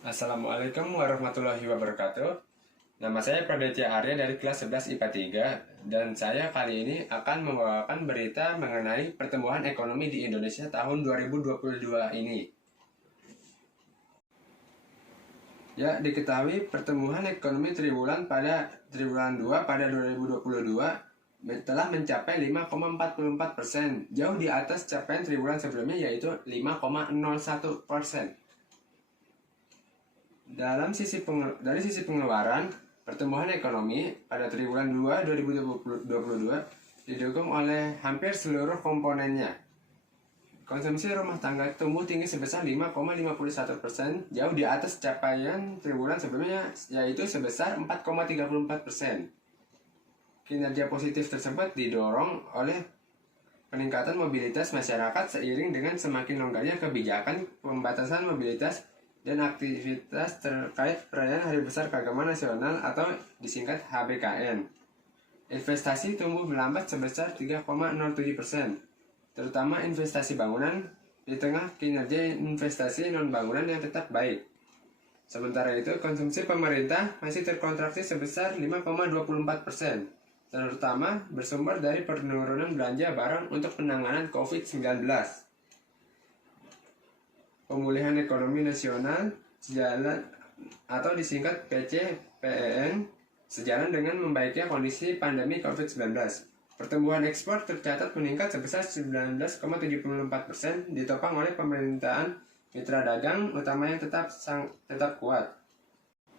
Assalamualaikum warahmatullahi wabarakatuh. Nama saya Praditya Arya dari kelas 11 IPA 3 dan saya kali ini akan membawakan berita mengenai pertumbuhan ekonomi di Indonesia tahun 2022 ini. Ya, diketahui pertumbuhan ekonomi triwulan 2 pada 2022 telah mencapai 5,44%, jauh di atas capaian triwulan sebelumnya yaitu 5,01%. Dari sisi pengeluaran, pertumbuhan ekonomi pada triwulan 2 2022 didukung oleh hampir seluruh komponennya. Konsumsi rumah tangga tumbuh tinggi sebesar 5,51%, jauh di atas capaian triwulan sebelumnya yaitu sebesar 4,34%. Kinerja positif tersebut didorong oleh peningkatan mobilitas masyarakat seiring dengan semakin longgarnya kebijakan pembatasan mobilitas dan aktivitas terkait perayaan Hari Besar Keagamaan Nasional atau disingkat HBKN. Investasi tumbuh melambat sebesar 3,07%, terutama investasi bangunan di tengah kinerja investasi non-bangunan yang tetap baik. Sementara itu, konsumsi pemerintah masih terkontraksi sebesar 5,24%, terutama bersumber dari penurunan belanja barang untuk penanganan COVID-19. Pemulihan ekonomi nasional sejalan atau disingkat PCPEN sejalan dengan membaiknya kondisi pandemi COVID-19. Pertumbuhan ekspor tercatat meningkat sebesar 19,74%, ditopang oleh pemerintahan mitra dagang utama yang tetap kuat.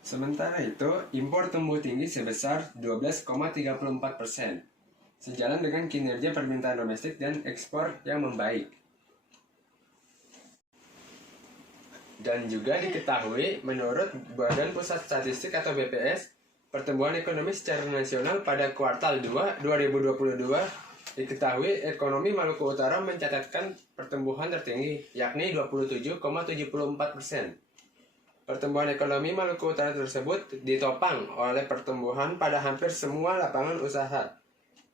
Sementara itu, impor tumbuh tinggi sebesar 12,34%, sejalan dengan kinerja permintaan domestik dan ekspor yang membaik. Dan juga diketahui, menurut Badan Pusat Statistik atau BPS, pertumbuhan ekonomi secara nasional pada kuartal 2 2022 diketahui ekonomi Maluku Utara mencatatkan pertumbuhan tertinggi, yakni 27,74%. Pertumbuhan ekonomi Maluku Utara tersebut ditopang oleh pertumbuhan pada hampir semua lapangan usaha.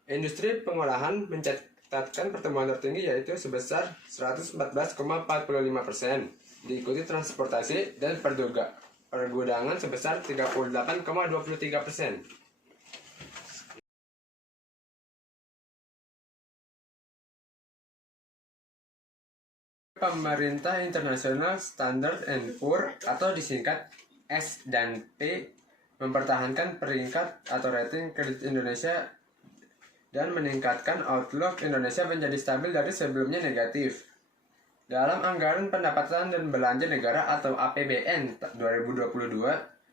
Industri pengolahan mencatatkan pertumbuhan tertinggi yaitu sebesar 114,45%. Diikuti transportasi dan pergudangan sebesar 38,23%. Pemerintah Internasional Standard & Poor atau disingkat S&P mempertahankan peringkat atau rating kredit Indonesia dan meningkatkan outlook Indonesia menjadi stabil dari sebelumnya negatif. Dalam Anggaran Pendapatan dan Belanja Negara atau APBN 2022,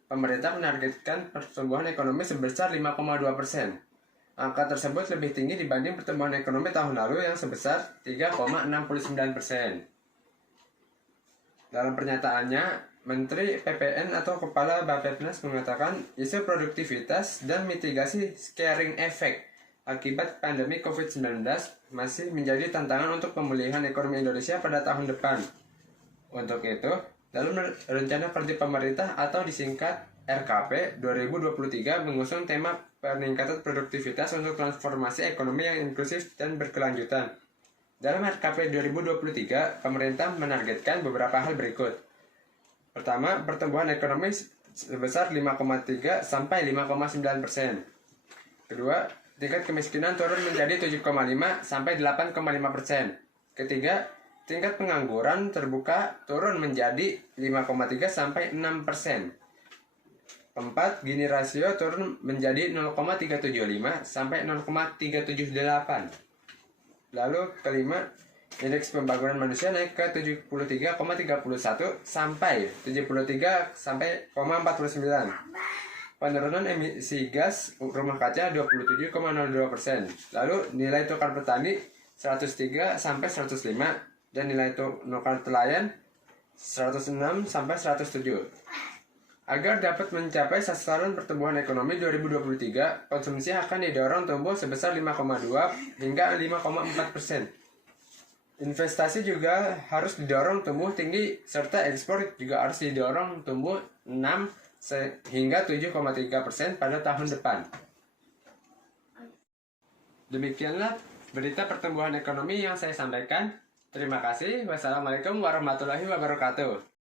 pemerintah menargetkan pertumbuhan ekonomi sebesar 5,2%. Angka tersebut lebih tinggi dibanding pertumbuhan ekonomi tahun lalu yang sebesar 3,69%. Dalam pernyataannya, Menteri PPN atau Kepala Bappenas mengatakan isu produktivitas dan mitigasi scaring effect akibat pandemi COVID-19 masih menjadi tantangan untuk pemulihan ekonomi Indonesia pada tahun depan. Untuk itu, dalam Rencana Kerja Pemerintah atau disingkat RKP 2023 mengusung tema peningkatan produktivitas untuk transformasi ekonomi yang inklusif dan berkelanjutan. Dalam RKP 2023, pemerintah menargetkan beberapa hal berikut. Pertama, pertumbuhan ekonomi sebesar 5,3 sampai 5,9%. Kedua, tingkat kemiskinan turun menjadi 7,5 sampai 8,5%. Ketiga, tingkat pengangguran terbuka turun menjadi 5,3 sampai 6%. Keempat, Gini rasio turun menjadi 0,375 sampai 0,378. Lalu kelima, indeks pembangunan manusia naik ke 73,31 sampai 73 sampai 0,49. Penurunan emisi gas rumah kaca 27,02%. Lalu nilai tukar petani 103 sampai 105 dan nilai tukar nelayan 106 sampai 107. Agar dapat mencapai sasaran pertumbuhan ekonomi 2023, konsumsi akan didorong tumbuh sebesar 5,2 hingga 5,4%. Investasi juga harus didorong tumbuh tinggi serta ekspor juga harus didorong tumbuh 6 hingga 7,3% pada tahun depan. Demikianlah berita pertumbuhan ekonomi yang saya sampaikan. Terima kasih. Wassalamualaikum warahmatullahi wabarakatuh.